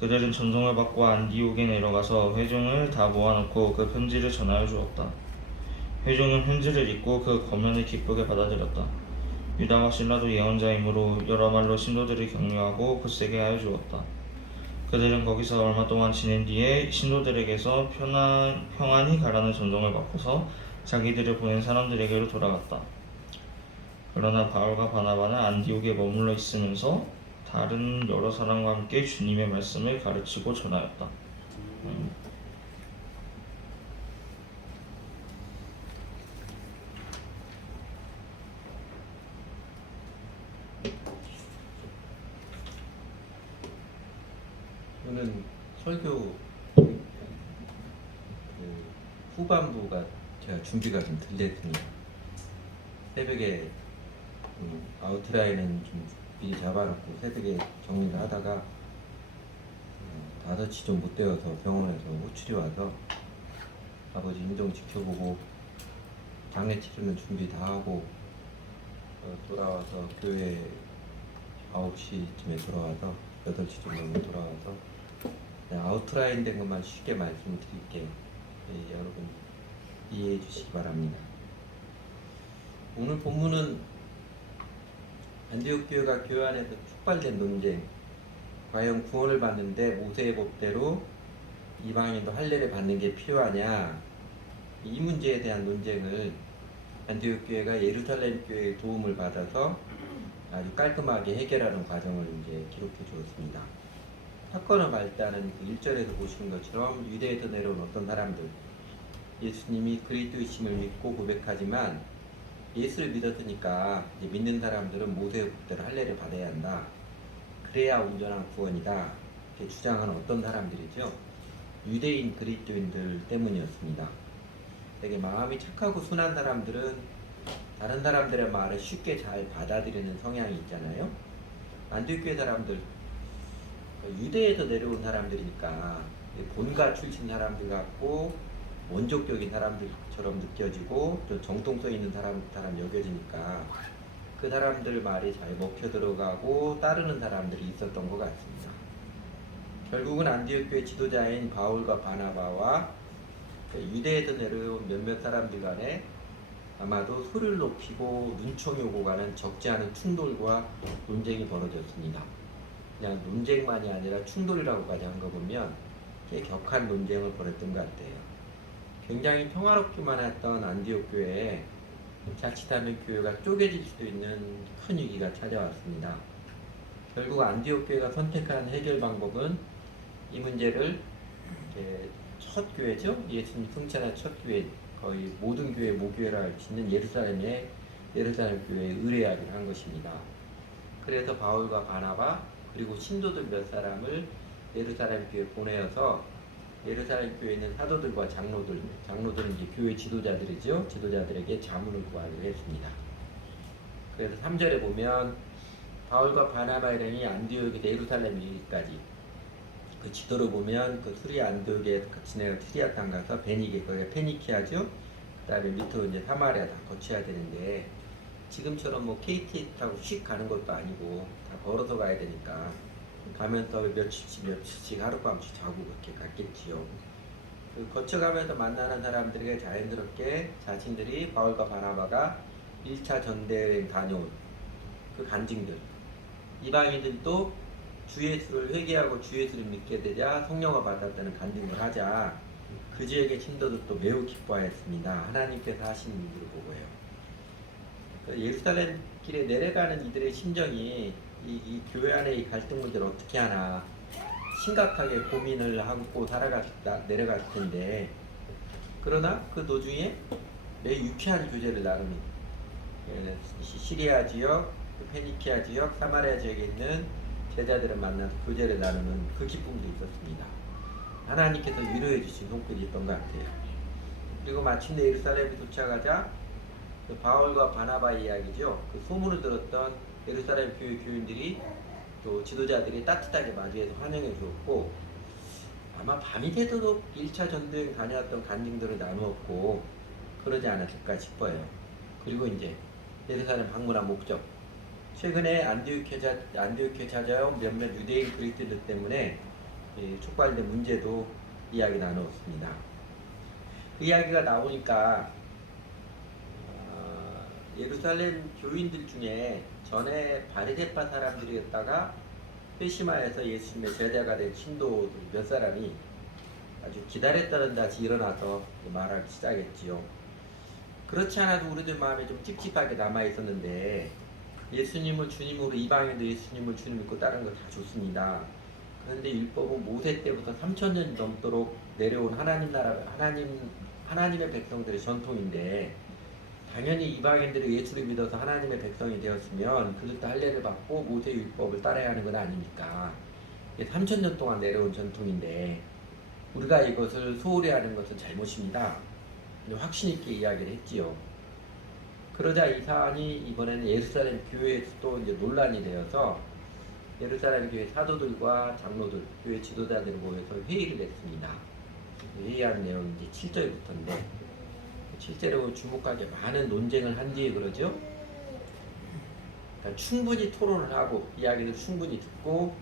그들은 전송을 받고 안디옥에 내려가서 회중을 다 모아놓고 그 편지를 전하여 주었다. 회중은 편지를 읽고 그 거면을 기쁘게 받아들였다. 유다와 실라도 예언자이므로 여러 말로 신도들을 격려하고 굳세게 하여 주었다. 그들은 거기서 얼마 동안 지낸 뒤에 신도들에게서 평안히 가라는 전송을 받고서 자기들을 보낸 사람들에게로 돌아갔다. 그러나 바울과 바나바는 안디옥에 머물러 있으면서 다른 여러 사람과 함께 주님의 말씀을 가르치고 전하였다. 저는 설교 후반부가 제가 준비가 좀 덜 됐습니다. 새벽에 아웃라인은 좀 미리 잡아놓고 새벽에 정리를 하다가 5시 좀 못 되어서 병원에서 호출이 와서 아버지 임종 지켜보고 장례 치르는 준비 다 하고 돌아와서 교회 9시쯤에 돌아와서 8시 정도 돌아와서 아웃라인 된 것만 쉽게 말씀드릴게요. 네, 여러분 이해해 주시기 바랍니다. 오늘 본문은 안디옥 교회가 교회 안에서 촉발된 논쟁, 과연 구원을 받는데 모세의 법대로 이방인도 할례를 받는 게 필요하냐, 이 문제에 대한 논쟁을 안디옥 교회가 예루살렘 교회의 도움을 받아서 아주 깔끔하게 해결하는 과정을 이제 기록해 주었습니다. 사건의 발단은 1절에서 보시는 것처럼 유대에서 내려온 어떤 사람들, 예수님이 그리스도이심을 믿고 고백하지만 예수를 믿었으니까 이제 믿는 사람들은 모세의 법대로 할례를 받아야 한다. 그래야 온전한 구원이다. 이렇게 주장하는 어떤 사람들이죠. 유대인 그리스도인들 때문이었습니다. 되게 마음이 착하고 순한 사람들은 다른 사람들의 말을 쉽게 잘 받아들이는 성향이 있잖아요. 안디옥교회 사람들, 유대에서 내려온 사람들이니까 본가 출신 사람들 같고 원족적인 사람들처럼 느껴지고 또 정통성 있는 사람 여겨지니까 그 사람들 말이 잘 먹혀 들어가고 따르는 사람들이 있었던 것 같습니다. 결국은 안디옥교회 지도자인 바울과 바나바와 유대에서 내려온 몇몇 사람들 간에 아마도 소리를 높이고 눈총이 오고 가는 적지 않은 충돌과 논쟁이 벌어졌습니다. 그냥 논쟁만이 아니라 충돌이라고까지 한 거 보면 꽤 격한 논쟁을 벌였던 것 같아요. 굉장히 평화롭기만 했던 안디옥 교회에 자칫하면 교회가 쪼개질 수도 있는 큰 위기가 찾아왔습니다. 결국 안디옥 교회가 선택한 해결 방법은 이 문제를 첫 교회죠. 예수님 승천한 첫 교회, 거의 모든 교회 모교회라 할 수 있는 예루살em 교회에 의뢰하기로 한 것입니다. 그래서 바울과 바나바 그리고 신도들 몇 사람을 예루살렘 교회에 보내어서 예루살렘 교회에 있는 사도들과 장로들은 이제 교회 지도자들이죠. 지도자들에게 자문을 구하기로 했습니다. 그래서 3절에 보면 바울과 바나바의 일행이 안디옥에서 예루살렘 이르기까지 그 지도를 보면 그 수리아 안디옥에 지내는 시리아 땅 가서 베니게, 거기가 페니키아죠. 그 다음에 밑으로 이제 사마리아 다 거쳐야 되는데 지금처럼 뭐 KT 타고 휙 가는 것도 아니고 다 걸어서 가야 되니까 가면서 며칠씩 하룻밤씩 자고 그렇게 갔겠지요. 그 거쳐가면서 만나는 사람들에게 자연스럽게 자신들이 바울과 바나바가 1차 전대여행 다녀온 그 간증들, 이방인들도 주 예수를 회개하고 주 예수를 믿게 되자 성령을 받았다는 간증을 하자 그 지역의 신도들도 매우 기뻐하였습니다. 하나님께서 하신 일을 보고요. 예루살렘 길에 내려가는 이들의 심정이 이 교회 안의 이 갈등 문제를 어떻게 하나 심각하게 고민을 하고 내려갔을 텐데, 그러나 그 도중에 매우 유쾌한 교제를 나누는 시리아 지역, 페니키아 지역, 사마리아 지역에 있는 제자들을 만나서 교제를 나누는 그 기쁨도 있었습니다. 하나님께서 위로해 주신 손길이 있던 것 같아요. 그리고 마침내 예루살렘에 도착하자 그 바울과 바나바 이야기죠. 그 소문을 들었던 예루살렘 교회 교인들이 또 지도자들이 따뜻하게 맞이해서 환영해 주었고, 아마 밤이 돼서도 1차 전도여행 다녀왔던 간증들을 나누었고 그러지 않았을까 싶어요. 그리고 이제 예루살렘 방문한 목적, 최근에 안디옥에 찾아온 몇몇 유대인 그리스도들 때문에 촉발된 문제도 이야기 나누었습니다. 그 이야기가 나오니까 예루살렘 교인들 중에 전에 바리새파 사람들이었다가 회심하여서 예수님의 제자가 된 신도들 몇 사람이 아주 기다렸다는 듯이 일어나서 말하기 시작했지요. 그렇지 않아도 우리들 마음에 좀 찝찝하게 남아 있었는데 예수님을 주님으로 이방인도 예수님을 주님 믿고 다른 거 다 좋습니다. 그런데 율법은 모세 때부터 3000년 넘도록 내려온 하나님 나라 하나님의 백성들의 전통인데 당연히 이방인들이 예수를 믿어서 하나님의 백성이 되었으면 그들도 할례를 받고 모세 율법을 따라야 하는 건 아닙니까? 3000년 동안 내려온 전통인데 우리가 이것을 소홀히 하는 것은 잘못입니다. 확신 있게 이야기를 했지요. 그러자 이 사안이 이번에는 예루살렘 교회에서도 이제 논란이 되어서 예루살렘 교회 사도들과 장로들, 교회 지도자들이 모여서 회의를 했습니다. 회의한 내용이 이제 7절부터인데 실제로 주목하게 많은 논쟁을 한 뒤에 그러죠. 그러니까 충분히 토론을 하고 이야기를 충분히 듣고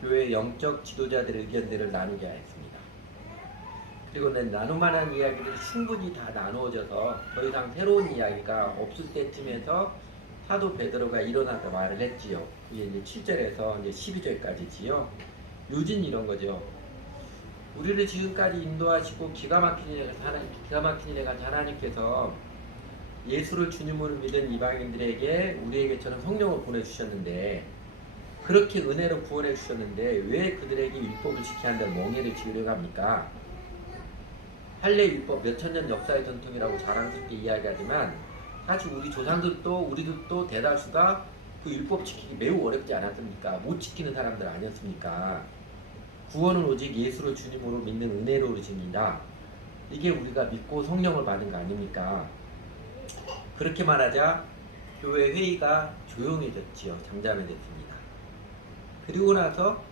교회 영적 지도자들의 의견들을 나누게 했습니다. 그리고 나눌만한 이야기들이 충분히 다 나누어져서 더 이상 새로운 이야기가 없을 때쯤에서 사도 베드로가 일어나서 말을 했지요. 이게 이제 7절에서 이제 12절까지지요. 요진 이런 거죠. 우리를 지금까지 인도하시고 기가 막힌 일에 같이 하나님께서 예수를 주님으로 믿은 이방인들에게 우리에게처럼 성령을 보내주셨는데 그렇게 은혜로 구원해 주셨는데 왜 그들에게 율법을 지켜야 한다는 멍에를 지으려고 합니까? 할례 율법 몇천 년 역사의 전통이라고 자랑스럽게 이야기하지만 사실 우리 조상들도 우리들도 대다수가 그 율법 지키기 매우 어렵지 않았습니까? 못 지키는 사람들 아니었습니까? 구원은 오직 예수를 주님으로 믿는 은혜로 오십니다. 이게 우리가 믿고 성령을 받은 거 아닙니까? 그렇게 말하자 교회 회의가 조용해졌지요. 잠잠해졌습니다. 그리고 나서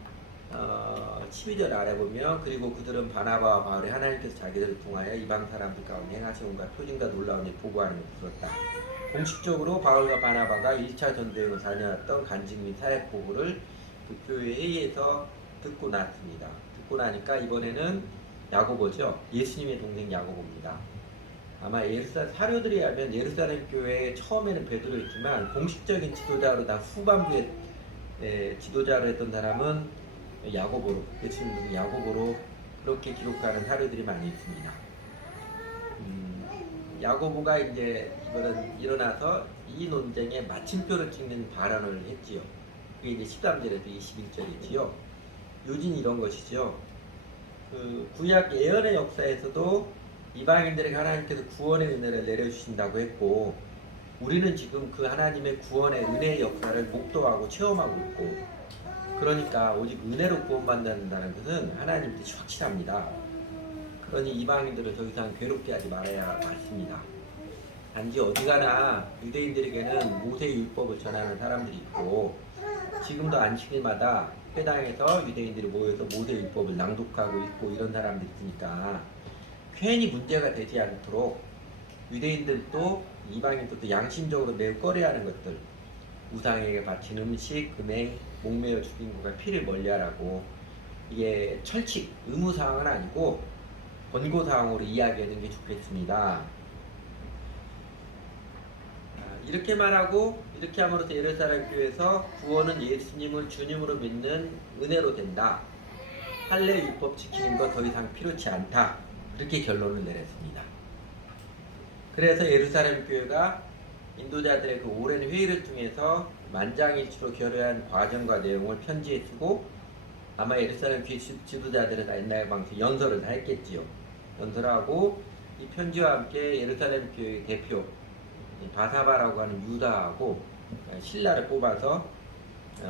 12절 아래 보면 그리고 그들은 바나바와 바울이 하나님께서 자기들을 통하여 이방 사람들 가운데 행하신 온갖 표징과 놀라운 일 보고하는 것을 들었다. 공식적으로 바울과 바나바가 1차 전도여행을 다녀왔던 간증 및 사역 보고를 그 교회 회의에서 듣고 났습니다. 듣고 나니까 이번에는 야고보죠. 예수님의 동생 야고보입니다. 아마 예루살렘 사료들이 하면 예루살렘 교회에 처음에는 베드로였지만 공식적인 지도자로 다 후반부에 지도자로 했던 사람은 야고보로 예수님 동생 야고보로 그렇게 기록하는 사료들이 많이 있습니다. 야고보가 이제 이거는 일어나서 이 논쟁에 마침표를 찍는 발언을 했지요. 그게 이제 13절에서 21절이지요. 요진 이런 것이죠. 그 구약 예언의 역사에서도 이방인들에게 하나님께서 구원의 은혜를 내려주신다고 했고 우리는 지금 그 하나님의 구원의 은혜의 역사를 목도하고 체험하고 있고 그러니까 오직 은혜로 구원받는다는 것은 하나님 뜻이 확실합니다. 그러니 이방인들을 더 이상 괴롭게 하지 말아야 맞습니다. 단지 어디 가나 유대인들에게는 모세 율법을 전하는 사람들이 있고 지금도 안식일마다 회당에서 유대인들이 모여서 모세 율법을 낭독하고 있고 이런 사람들이 있으니까 괜히 문제가 되지 않도록 유대인들도 이방인들도 양심적으로 매우 꺼려하는 것들 우상에게 바친 음식, 금행, 목매어 죽인 것과 피를 멀리하라고 이게 철칙, 의무사항은 아니고 권고사항으로 이야기하는 게 좋겠습니다. 이렇게 말하고 이렇게 함으로써 예루살렘 교회에서 구원은 예수님을 주님으로 믿는 은혜로 된다. 할례 율법 지키는 것 더 이상 필요치 않다. 그렇게 결론을 내렸습니다. 그래서 예루살렘 교회가 인도자들의 그 오랜 회의를 통해서 만장일치로 결의한 과정과 내용을 편지에 쓰고 아마 예루살렘 교회 지도자들은 옛날 방식 연설을 다 했겠지요. 연설하고 이 편지와 함께 예루살렘 교회 대표 바사바라고 하는 유다하고 실라를 뽑아서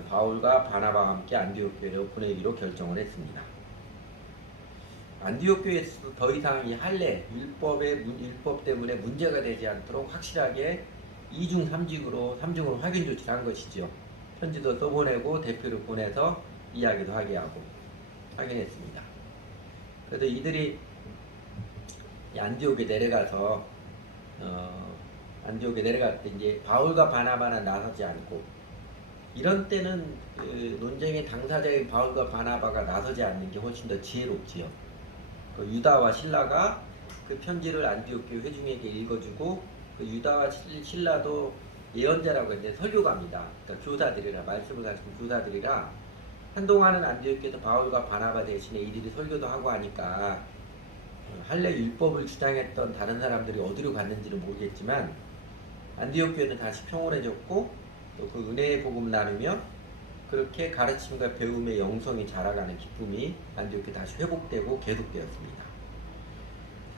바울과 바나바와 함께 안디옥 교회로 보내기로 결정을 했습니다. 안디옥 교회에서도 더 이상 이 할례 율법 때문에 문제가 되지 않도록 확실하게 2중 3중으로 확인 조치를 한 것이죠. 편지도 써보내고 대표를 보내서 이야기도 하게 하고 확인했습니다. 그래서 이들이 안디옥에 내려가서 안디옥에 내려갈 때 이제 바울과 바나바는 나서지 않고 이런 때는 그 논쟁의 당사자인 바울과 바나바가 나서지 않는 게 훨씬 더 지혜롭지요. 그 유다와 실라가 그 편지를 안디옥 교회 회중에게 읽어주고 그 유다와 실라도 예언자라고 이제 설교가입니다. 그러니까 교사들이라 말씀을 가진 교사들이라 한동안은 안디옥 교회에서 바울과 바나바 대신에 이들이 설교도 하고 하니까 할례 율법을 주장했던 다른 사람들이 어디로 갔는지는 모르겠지만 안디옥 교회는 다시 평온해졌고 또 그 은혜의 복음을 나누며 그렇게 가르침과 배움의 영성이 자라가는 기쁨이 안디옥 교회 다시 회복되고 계속되었습니다.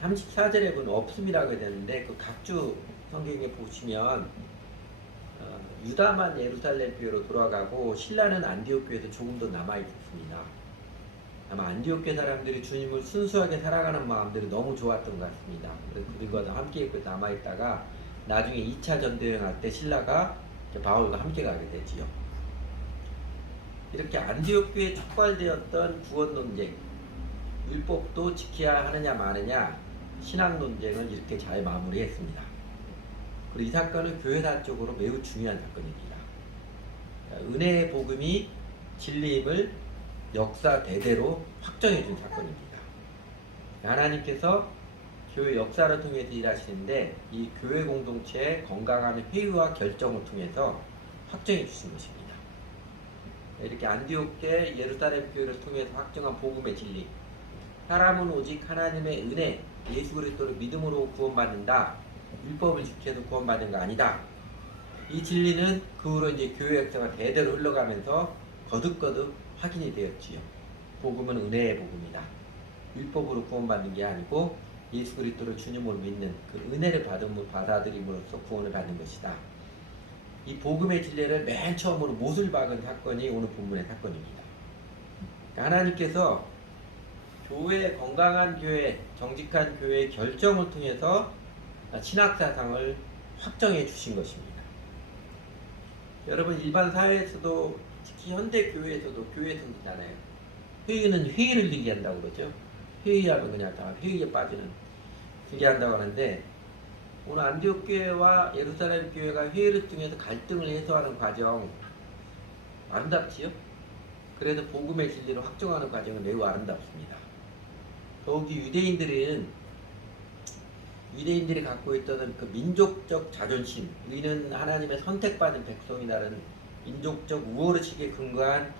34절에 보면 없음이라고 되는데 그 각주 성경에 보시면 유다만 예루살렘 교회로 돌아가고 신라는 안디옥 교회에서 조금 더 남아있습니다. 아마 안디옥 교회 사람들이 주님을 순수하게 살아가는 마음들이 너무 좋았던 것 같습니다. 그래서 그들과 함께 있고 남아있다가 나중에 2차 전도여행 할 때 신라가 바울과 함께 가게 되지요. 이렇게 안디옥 교회에 촉발되었던 구원 논쟁, 율법도 지켜야 하느냐 마느냐 신앙 논쟁을 이렇게 잘 마무리했습니다. 그리고 이 사건은 교회사적으로 매우 중요한 사건입니다. 은혜의 복음이 진리임을 역사 대대로 확정해 준 사건입니다. 하나님께서 교회 역사를 통해서 일하시는데 이 교회 공동체의 건강한 회의와 결정을 통해서 확정해 주신 것입니다. 이렇게 안디옥계 예루살렘 교회를 통해서 확정한 복음의 진리, 사람은 오직 하나님의 은혜, 예수 그리스도를 믿음으로 구원받는다. 율법을 지켜서 구원받는 거 아니다. 이 진리는 그 후로 이제 교회 역사가 대대로 흘러가면서 거듭거듭 확인이 되었지요. 복음은 은혜의 복음이다. 율법으로 구원받는 게 아니고 예수 그리스도를 주님으로 믿는 그 은혜를 받아들임으로써 구원을 받는 것이다. 이 복음의 진리를 맨 처음으로 못을 박은 사건이 오늘 본문의 사건입니다. 하나님께서 교회, 건강한 교회, 정직한 교회의 결정을 통해서 신학사상을 확정해 주신 것입니다. 여러분 일반 사회에서도 특히 현대 교회에서도 교회에서도 있잖아요. 회의는 회의를 얘기한다고 그러죠. 회의하면 그냥 다 회의에 빠지는 그게 한다고 하는데 오늘 안디옥 교회와 예루살렘 교회가 회의를 통해서 갈등을 해소하는 과정 아름답지요? 그래서 복음의 진리를 확정하는 과정은 매우 아름답습니다. 더욱이 유대인들이 갖고 있던 그 민족적 자존심, 우리는 하나님의 선택받은 백성이라는 민족적 우월의식에 근거한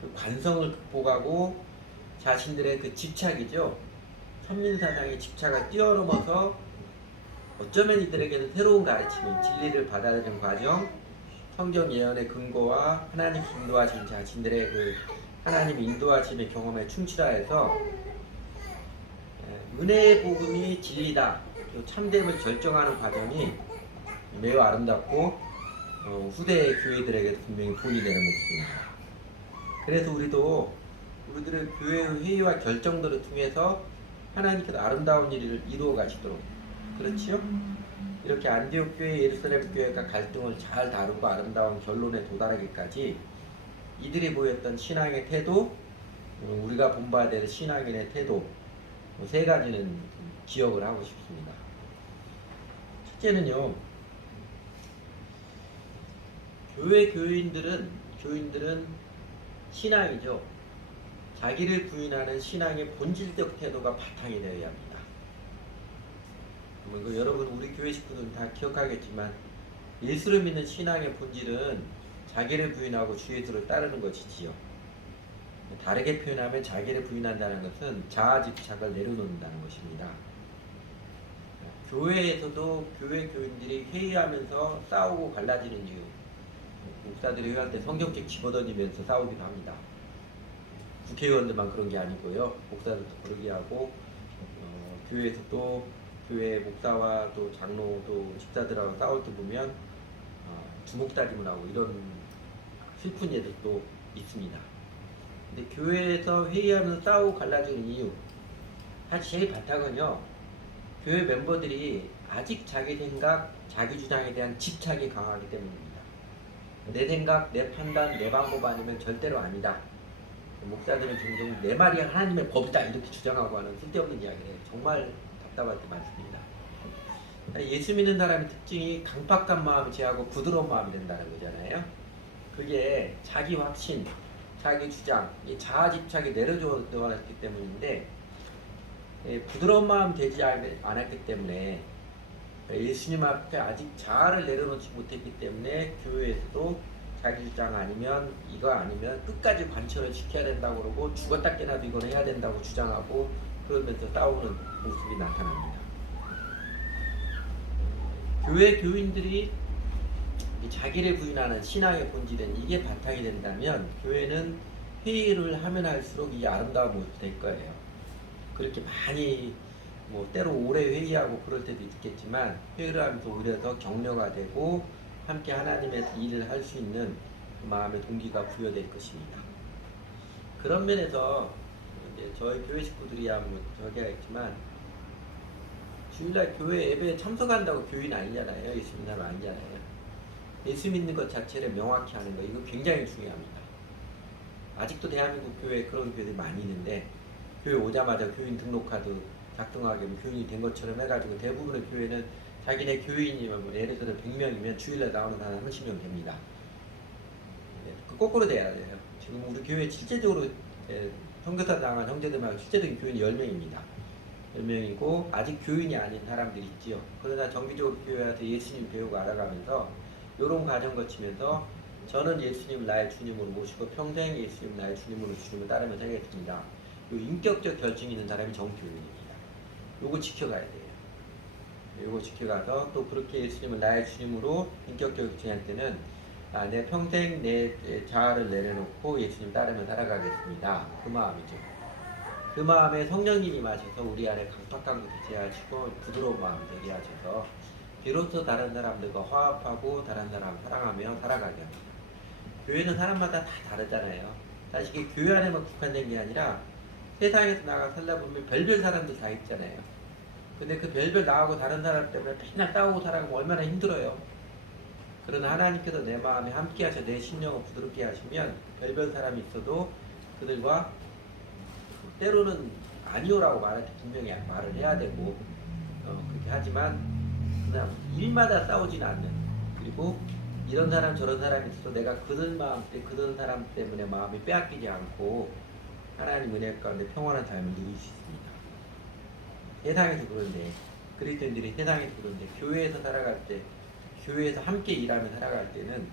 그 관성을 극복하고 자신들의 그 집착이죠. 선민사상의 집착을 뛰어넘어서 어쩌면 이들에게는 새로운 가르침인 진리를 받아들이는 과정, 성경 예언의 근거와 하나님 인도하신 자신들의 그 하나님 인도하심의 경험에 충실하여서 은혜의 복음이 진리다, 또 참됨을 결정하는 과정이 매우 아름답고 후대 교회들에게도 분명히 보이 되는 모습입니다. 그래서 우리들의 교회의 회의와 결정들을 통해서 하나님께서 아름다운 일을 이루어 가시도록, 그렇지요? 이렇게 안디옥 교회, 예루살렘 교회가 갈등을 잘 다루고 아름다운 결론에 도달하기까지 이들이 보였던 신앙의 태도, 우리가 본받아야 될 신앙인의 태도, 세 가지는 기억을 하고 싶습니다. 첫째는요, 교인들은 신앙이죠. 자기를 부인하는 신앙의 본질적 태도가 바탕이 되어야 합니다. 여러분 우리 교회 식구들은 다 기억하겠지만 예수를 믿는 신앙의 본질은 자기를 부인하고 주 예수를 따르는 것이지요. 다르게 표현하면 자기를 부인한다는 것은 자아집착을 내려놓는다는 것입니다. 교회에서도 교회 교인들이 회의하면서 싸우고 갈라지는 이유, 목사들이 회의할 때 성경책 집어던지면서 싸우기도 합니다. 국회의원들만 그런 게 아니고요. 목사들도 그러게 하고 교회에서 또 교회 목사와 또 장로 또 집사들하고 싸울 때 보면 주먹다짐을 하고 이런 슬픈 예들도 있습니다. 근데 교회에서 회의하면서 싸우고 갈라지는 이유, 사실 제일 바탕은요, 교회 멤버들이 아직 자기 생각, 자기 주장에 대한 집착이 강하기 때문입니다. 내 생각, 내 판단, 내 방법 아니면 절대로 아니다. 목사들은 종종 내 말이 하나님의 법이다 이렇게 주장하고 하는 쓸데없는 이야기를 해요. 정말 답답할 때 많습니다. 예수 믿는 사람의 특징이 강팍한 마음이 제하고 부드러운 마음이 된다는 거잖아요. 그게 자기 확신, 자기 주장, 이 자아 집착이 내려놓았기 때문인데 부드러운 마음 되지 않았기 때문에 예수님 앞에 아직 자아를 내려놓지 못했기 때문에 교회에서도 자기 주장 아니면 이거 아니면 끝까지 관철을 지켜야 된다고 그러고 죽었다 깨나도 이건 해야 된다고 주장하고 그러면서 싸우는 모습이 나타납니다. 교회 교인들이 자기를 부인하는 신앙의 본질은 이게 바탕이 된다면 교회는 회의를 하면 할수록 이 아름다운 모습이 될 거예요. 그렇게 많이 때로 오래 회의하고 그럴 때도 있겠지만 회의를 하면서 오히려 더 격려가 되고 함께 하나님의 일을 할 수 있는 그 마음의 동기가 부여될 것입니다. 그런 면에서 이제 저희 교회 식구들이야 저기 하겠지만 주일날 교회 예배에 참석한다고 교인 아니잖아요. 예수 믿는 사람 아니잖아요. 예수 믿는 것 자체를 명확히 하는 거 이거 굉장히 중요합니다. 아직도 대한민국 교회에 그런 교회들이 많이 있는데 교회 오자마자 교인 등록카드 작성하게 교인이 된 것처럼 해가지고 대부분의 교회는 자기네 교인이면 예를 들어 100명이면 주일날 나오는 사람 30명 됩니다. 거꾸로 돼야 돼요. 지금 우리 교회 실제적으로 선교사 당한 형제들만 실제적인 교인이 10명입니다. 10명이고 아직 교인이 아닌 사람들이 있지요. 그러나 정기적으로 교회한테 예수님 배우고 알아가면서 이런 과정 거치면서 저는 예수님 나의 주님으로 모시고 평생 예수님 나의 주님으로 주님을 따르며 살겠습니다. 요 인격적 결정이 있는 사람이 정교인입니다. 요거 지켜가야 돼요. 요거 지켜가서 또 그렇게 예수님을 나의 주님으로 인격적 결정할 때는 내 평생 내 자아를 내려놓고 예수님 따르며 살아가겠습니다. 그 마음이죠. 그 마음에 성령님이 마셔서 우리 안에 강팍한 것이 제하시고 부드러운 마음이 되게 하셔서 비로소 다른 사람들과 화합하고 다른 사람 사랑하며 살아가게 합니다. 교회는 사람마다 다 다르잖아요. 사실 이게 교회 안에만 국한된 게 아니라 세상에서 나가 살다 보면 별별 사람들 다 있잖아요. 근데 그 별별 나하고 다른 사람 때문에 맨날 싸우고 살아가면 얼마나 힘들어요. 그러나 하나님께서 내 마음에 함께 하셔 내 심령을 부드럽게 하시면 별별 사람이 있어도 그들과 때로는 아니오라고 말할 때 분명히 말을 해야 되고 그렇게 하지만 그냥 일마다 싸우지는 않는 그리고 이런 사람 저런 사람이 있어도 내가 그들 마음 때 그런 사람 때문에 마음이 빼앗기지 않고 하나님 은혜 가운데 평안한 삶을 누릴 수 있습니다. 세상에서 그런데 그리스도인들이 세상에서 그런데 교회에서 살아갈 때 교회에서 함께 일하며 살아갈 때는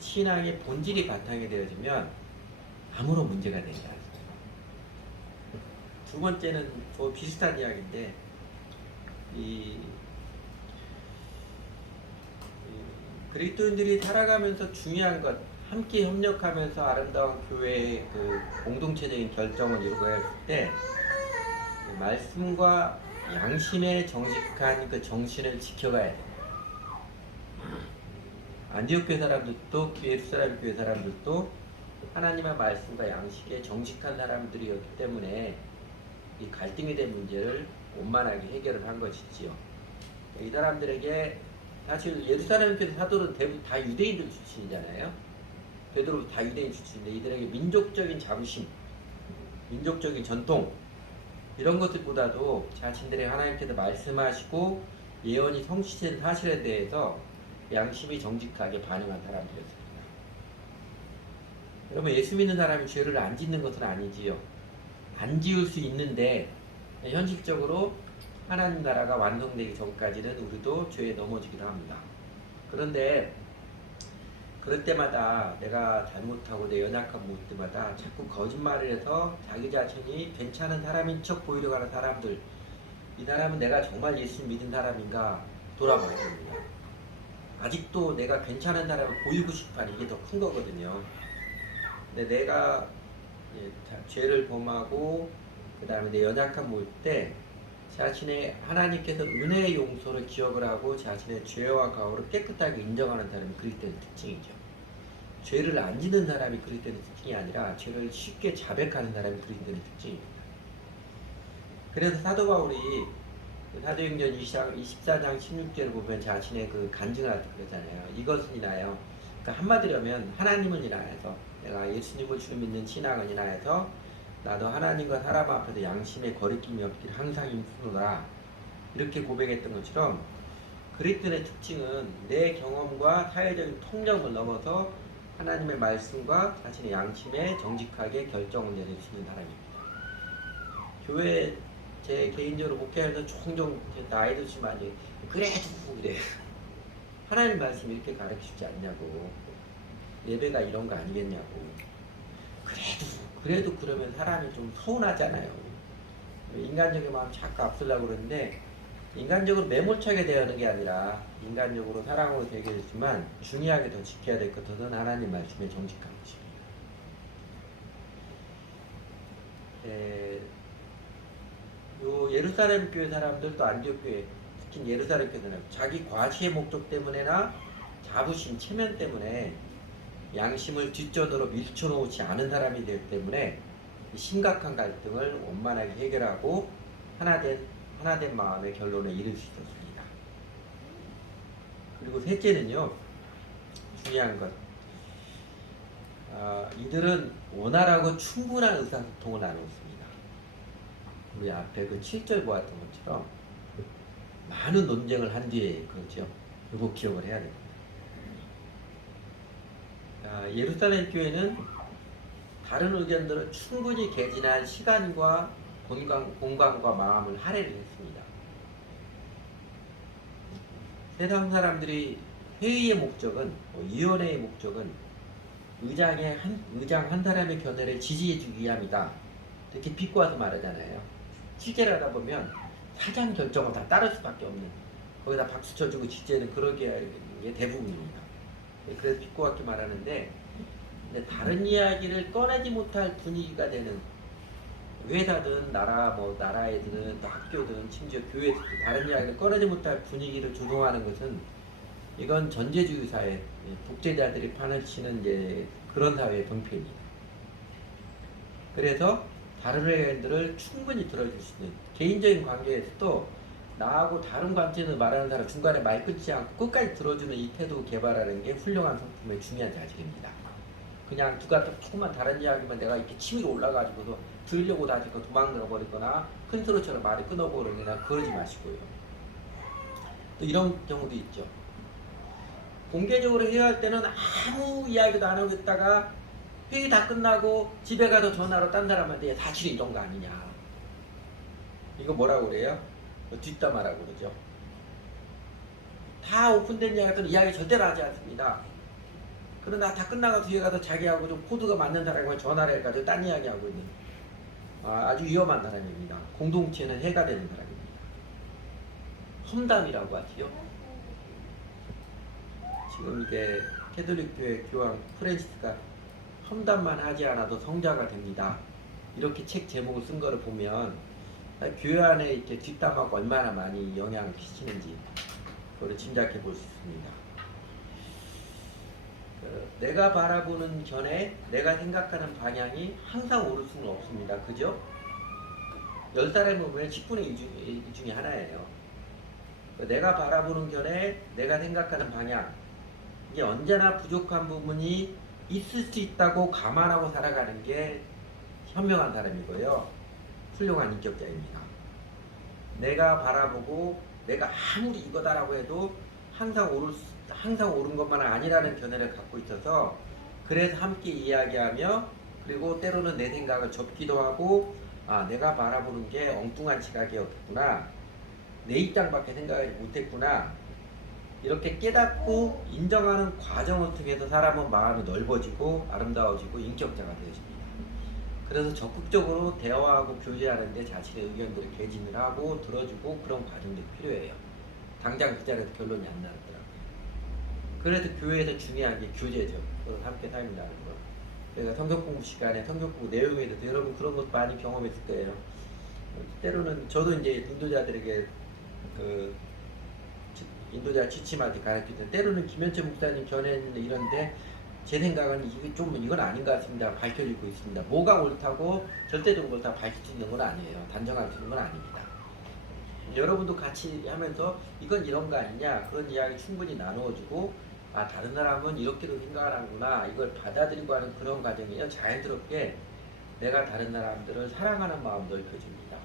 신앙의 본질이 바탕이 되어지면 아무런 문제가 되지 않습니다. 두 번째는 비슷한 이야기인데 그리스도인들이 살아가면서 중요한 것 함께 협력하면서 아름다운 교회의 그 공동체적인 결정을 이루어야 할 때 말씀과 양심의 정직한 그 정신을 지켜가야 돼요. 안디옥 교회 사람들도 예루살렘 교회 사람들도 하나님의 말씀과 양식에 정직한 사람들이었기 때문에 이 갈등이 된 문제를 원만하게 해결을 한 것이지요. 이 사람들에게 사실 예루살렘 교회 사도는 대부분 다 유대인들 출신이잖아요. 베드로도 다 유대인 출신인데 이들에게 민족적인 자부심, 민족적인 전통 이런 것들보다도 자신들의 하나님께서 말씀하시고 예언이 성취된 사실에 대해서 양심이 정직하게 반응한 사람들이었습니다. 여러분 예수 믿는 사람이 죄를 안 짓는 것은 아니지요. 안 지을 수 있는데 현실적으로 하나님 나라가 완성되기 전까지는 우리도 죄에 넘어지기도 합니다. 그런데 그럴 때마다 내가 잘못하고 내 연약한 모습 때마다 자꾸 거짓말을 해서 자기 자신이 괜찮은 사람인 척 보이려고 하는 사람들 이 사람은 내가 정말 예수 믿은 사람인가 돌아봐야 됩니다. 아직도 내가 괜찮은 사람을 보이고 싶어하는 이게 더 큰 거거든요. 근데 내가 죄를 범하고 그 다음에 내 연약한 모습 때 자신의 하나님께서 은혜의 용서를 기억을 하고 자신의 죄와 가오를 깨끗하게 인정하는 사람이 그리스도의 특징이죠. 죄를 안 짓는 사람이 그리스도의 특징이 아니라 죄를 쉽게 자백하는 사람이 그리스도의 특징입니다. 그래서 사도 바울이 사도행전 24장 16절을 보면 자신의 그 간증을 그러잖아요. 이것은 인하여 그러니까 한마디로 하면 하나님을 인하여서 내가 예수님을 주 믿는 신앙을 인하여서 나도 하나님과 사람 앞에서 양심의 거리낌이 없기를 항상 힘쓰노라 이렇게 고백했던 것처럼 그리스도의 특징은 내 경험과 사회적인 통념을 넘어서 하나님의 말씀과 자신의 양심에 정직하게 결정을 내릴 수 있는 사람입니다. 교회 제 개인적으로 목회하면서 종종 나이 드시면 그래도 그래. 하나님 말씀이 이렇게 가르치지 않냐고. 예배가 이런 거 아니겠냐고. 그래도 그러면 사람이 좀 서운하잖아요. 인간적인 마음 자꾸 앞서려고 그러는데 인간적으로 매몰차게 대하는 게 아니라 인간적으로 사랑으로 되겠지만 중요하게 더 지켜야 될 것은 하나님 말씀에 정직한 것입니다. 요 예루살렘 교회 사람들도 안디옥 교회 특히 예루살렘 교회 사람 자기 과시의 목적 때문에나 자부심 체면 때문에 양심을 뒷전으로 밀쳐놓지 않은 사람이 되기 때문에 심각한 갈등을 원만하게 해결하고 하나된 마음의 결론에 이를 수 있었습니다. 그리고 셋째는요, 중요한 것. 이들은 원활하고 충분한 의사소통을 나눴습니다. 우리 앞에 그 7절 보았던 것처럼 많은 논쟁을 한 뒤에 그렇죠. 이거 기억을 해야 됩니다. 예루살렘 교회는 다른 의견들을 충분히 개진할 시간과 공간과 마음을 할애를 했습니다. 세상 사람들이 회의의 목적은, 위원회의 목적은 의장 한 사람의 견해를 지지해주기 위함이다. 이렇게 비꼬아서 말하잖아요. 실제로 하다 보면 사장 결정을 다 따를 수밖에 없는, 거기다 박수 쳐주고 지지하는 그런 게 대부분입니다. 그래서 비꼬았게 말하는데, 근데 다른 이야기를 꺼내지 못할 분위기가 되는 회사든 나라에든 또 학교든 심지어 교회든 다른 이야기를 꺼내지 못할 분위기를 조성하는 것은 이건 전제주의 사회, 독재자들이 판을 치는 이제 그런 사회의 병폐입니다. 그래서 다른 의견들을 충분히 들어줄 수 있는 개인적인 관계에서도 나하고 다른 관점을 말하는 사람 중간에 말 끊지 않고 끝까지 들어주는 이 태도 개발하는 게 훌륭한 성품의 중요한 자질입니다. 그냥 누가 조금만 다른 이야기만 내가 이렇게 치밀어 올라가지고서 들으려고 다니까 도망가 버리거나 큰 소리처럼 말을 끊어버리거나 그러지 마시고요. 또 이런 경우도 있죠. 공개적으로 회의할 때는 아무 이야기도 안 하고 있다가 회의 다 끝나고 집에 가서 전화로 딴 사람한테 사실은 이런 거 아니냐. 이거 뭐라고 그래요? 뒷담화라고 그러죠. 다 오픈된 이야기들은 이야기 절대로 하지 않습니다. 그러나 다 끝나고 뒤에 가서 자기하고 좀 코드가 맞는 사람과 전화를 해가지고 딴 이야기하고 있는 아주 위험한 사람입니다. 공동체는 해가 되는 사람입니다. 험담이라고 하지요. 지금 이게 캐톨릭 교회 교황 프란시스가 험담만 하지 않아도 성자가 됩니다. 이렇게 책 제목을 쓴 거를 보면 교회 안에 이렇게 뒷담화가 얼마나 많이 영향을 끼치는지 그걸 짐작해 볼 수 있습니다. 내가 바라보는 견해, 내가 생각하는 방향이 항상 옳을 수는 없습니다. 그죠? 10사람을 보면 10분의 2 중에 하나예요. 내가 바라보는 견해, 내가 생각하는 방향, 이게 언제나 부족한 부분이 있을 수 있다고 감안하고 살아가는 게 현명한 사람이고요. 훌륭한 인격자입니다. 내가 바라보고 내가 아무리 이거다라고 해도 항상 옳은 것만 아니라는 견해를 갖고 있어서 그래서 함께 이야기하며 그리고 때로는 내 생각을 접기도 하고 내가 바라보는 게 엉뚱한 시각이었구나. 내 입장밖에 생각하지 못했구나. 이렇게 깨닫고 인정하는 과정을 통해서 사람은 마음이 넓어지고 아름다워지고 인격자가 되어집니다. 그래서 적극적으로 대화하고 교제하는데 자신의 의견들을 개진을 하고 들어주고 그런 과정들이 필요해요. 당장 그 자리에서 결론이 안 나더라고요. 그래서 교회에서 중요한 게 교제죠. 함께 삶이라는 거. 그래서 성경 공부 시간에 성경 공부 내용에 대해서 여러분 그런 것 많이 경험했을 거예요. 때로는 저도 이제 인도자들에게 인도자 지침한테 가르칠 때 때로는 김현철 목사님 견해는 이런데 제 생각은 이건 아닌 것 같습니다. 밝혀지고 있습니다. 뭐가 옳다고 절대적으로 다 밝힐 수 있는 건 아니에요. 단정할 수 있는 건 아닙니다. 여러분도 같이 하면서 이건 이런 거 아니냐 그런 이야기 충분히 나누어주고 다른 사람은 이렇게도 생각하는구나 이걸 받아들이고 하는 그런 과정이요. 자연스럽게 내가 다른 사람들을 사랑하는 마음 넓혀줍니다.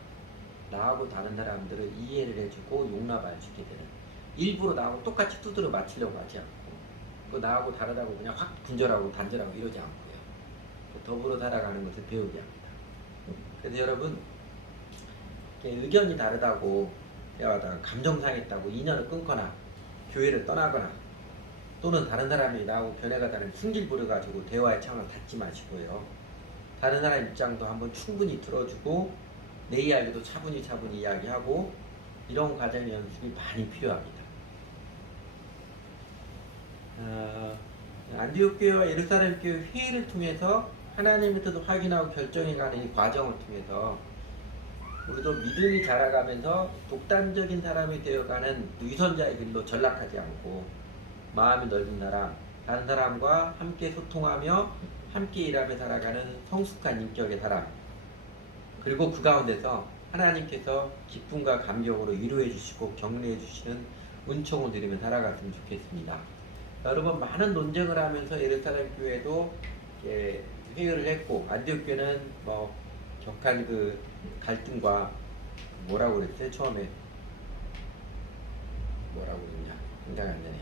나하고 다른 사람들을 이해를 해주고 용납할 수 있게 되는 일부러 나하고 똑같이 두드려 맞추려고 하지 않고 그 나하고 다르다고 그냥 확 분절하고 단절하고 이러지 않고요. 그 더불어 살아가는 것을 배우게 합니다. 그래서 여러분 이렇게 의견이 다르다고 대화하다가 감정 상했다고 인연을 끊거나 교회를 떠나거나 또는 다른 사람이 나하고 견해가 다른 승질 부려가지고 대화의 창을 닫지 마시고요. 다른 사람 입장도 한번 충분히 들어주고 내 이야기도 차분히 이야기하고 이런 과정 연습이 많이 필요합니다. 안디옥 교회와 예루살렘 교회 회의를 통해서 하나님의 뜻을 확인하고 결정해가는 이 과정을 통해서 우리도 믿음이 자라가면서 독단적인 사람이 되어가는 위선자의 길로 전락하지 않고 마음이 넓은 사람, 다른 사람과 함께 소통하며 함께 일하며 살아가는 성숙한 인격의 사람, 그리고 그 가운데서 하나님께서 기쁨과 감격으로 위로해 주시고 격려해 주시는 은총을 누리며 살아갔으면 좋겠습니다. 여러분 많은 논쟁을 하면서 예루살렘 교회도 회의를 했고 안디옥 교회는 뭐 격한 그 갈등과 뭐라고 그랬어요? 처음에 뭐라고 그랬냐? 생각이 안 나네.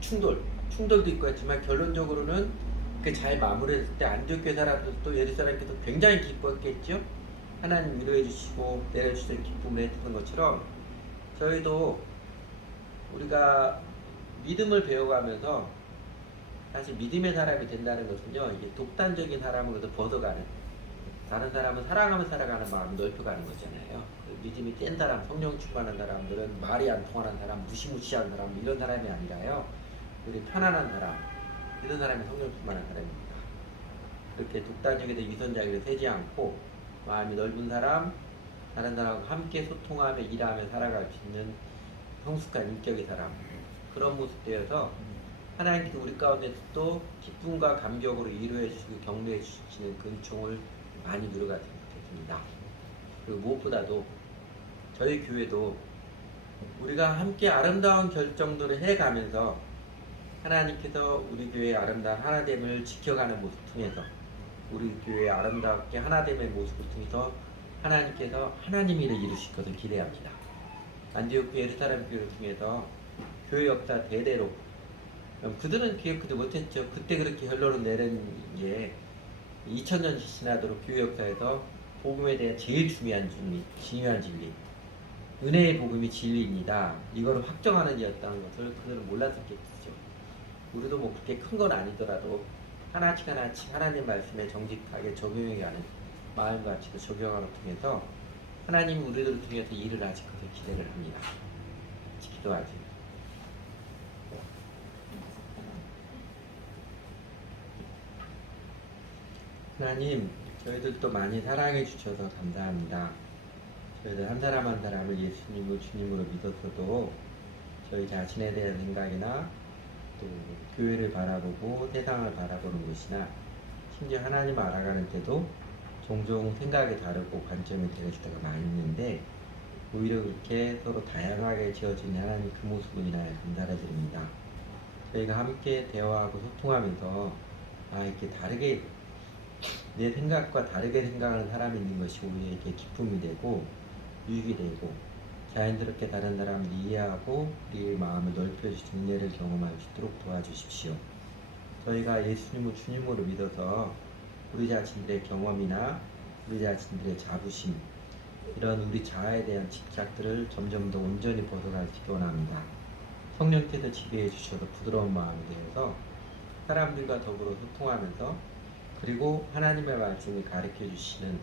충돌도 있고 했지만 결론적으로는 그 잘 마무리했을 때 안디옥 교회 사람들도 예루살렘 교회도 굉장히 기뻤겠죠. 하나님 위로해 주시고 내려주시는 기쁨을 했던 것처럼 저희도 우리가 믿음을 배워가면서 사실 믿음의 사람이 된다는 것은요, 이게 독단적인 사람으로부터 벗어가는, 다른 사람은 사랑하며 살아가는 마음이 넓혀가는 거잖아요. 그 믿음이 센 사람, 성령 충만한 사람들은 말이 안 통하는 사람, 무시무시한 사람, 이런 사람이 아니라요, 우리 편안한 사람, 이런 사람이 성령 충만한 사람입니다. 그렇게 독단적이든 위선자에게 세지 않고 마음이 넓은 사람, 다른 사람과 함께 소통하며 일하며 살아갈 수 있는 성숙한 인격의 사람, 그런 모습 되어서 하나님께서 우리 가운데서도 기쁨과 감격으로 위로해 주시고 격려해 주시는 그 은총을 많이 누려갔으면 좋겠습니다. 그리고 무엇보다도 저희 교회도 우리가 함께 아름다운 결정들을 해가면서 하나님께서 우리 교회의 아름다운 하나됨을 지켜가는 모습 통해서 우리 교회의 아름답게 하나됨의 모습을 통해서 하나님께서 하나님 일을 이루실 것을 기대합니다. 안디옥 교회, 예루살렘 교회를 통해서 교회 역사 대대로 그들은 기억하지 못했죠. 그때 그렇게 결론을 내린 게 2000년이 지나도록 교회 역사에서 복음에 대한 제일 중요한 진리, 은혜의 복음이 진리입니다. 이걸 확정하는 일이었다는 것을 그들은 몰랐었겠죠. 우리도 뭐 그렇게 큰 건 아니더라도 하나씩 하나님 말씀에 정직하게 적용해가는 마음가짐을 적용하는 통해서 하나님 우리들을 통해서 일을 하실 것을 기대를 합니다. 같이 기도하죠. 하나님, 저희들도 많이 사랑해 주셔서 감사합니다. 저희들 한 사람 한 사람을 예수님을 주님으로 믿었어도 저희 자신에 대한 생각이나 또 교회를 바라보고 세상을 바라보는 것이나 심지어 하나님을 알아가는 때도 종종 생각이 다르고 관점이 다를 때가 많이 있는데 오히려 그렇게 서로 다양하게 지어진 하나님 그 모습을 인하여 감사를 드립니다. 저희가 함께 대화하고 소통하면서 이렇게 다르게 내 생각과 다르게 생각하는 사람이 있는 것이 우리에게 기쁨이 되고 유익이 되고 자연스럽게 다른 사람을 이해하고 우리의 마음을 넓혀주신 은혜를 경험할 수 있도록 도와주십시오. 저희가 예수님을 주님으로 믿어서 우리 자신들의 경험이나 우리 자신들의 자부심 이런 우리 자아에 대한 집착들을 점점 더 온전히 벗어날 수 있기 원합니다. 성령께서 지배해 주셔서 부드러운 마음이 되어서 사람들과 더불어 소통하면서 그리고 하나님의 말씀을 가르쳐 주시는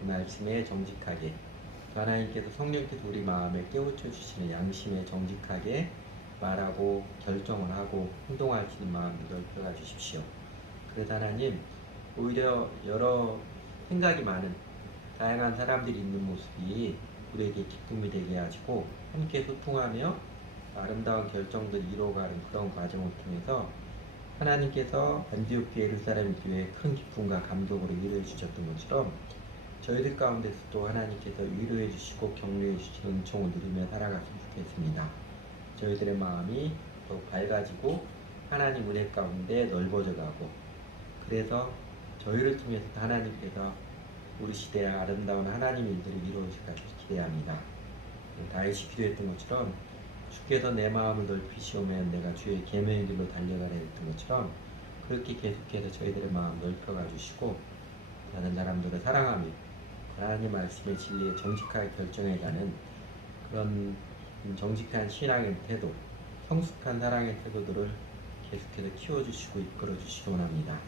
그 말씀에 정직하게 하나님께서 성령께서 우리 마음에 깨우쳐 주시는 양심에 정직하게 말하고 결정을 하고 행동할 수 있는 마음을 넓혀가 주십시오. 그래서 하나님 오히려 여러 생각이 많은 다양한 사람들이 있는 모습이 우리에게 기쁨이 되게 하시고 함께 소통하며 아름다운 결정들 이루어가는 그런 과정을 통해서 하나님께서 안디옥 교회 예루살렘 교회에 큰 기쁨과 감동으로 위로해 주셨던 것처럼 저희들 가운데서도 하나님께서 위로해 주시고 격려해 주시는 은총을 누리며 살아갔으면 좋겠습니다. 저희들의 마음이 더욱 밝아지고 하나님 은혜 가운데 넓어져 가고 그래서 저희를 통해서 하나님께서 우리 시대의 아름다운 하나님 일들을 이루어질 것을 기대합니다. 다윗이 기도했던 것처럼 주께서 내 마음을 넓히시오면 내가 주의 계명의 길로 달려가라 했던 것처럼 그렇게 계속해서 저희들의 마음 넓혀가 주시고 다른 사람들을 사랑하며 하나님 말씀의 진리에 정직하게 결정해가는 그런 정직한 신앙의 태도, 성숙한 사랑의 태도들을 계속해서 키워주시고 이끌어주시기 원합니다.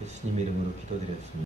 예수님 이름으로 기도드렸습니다.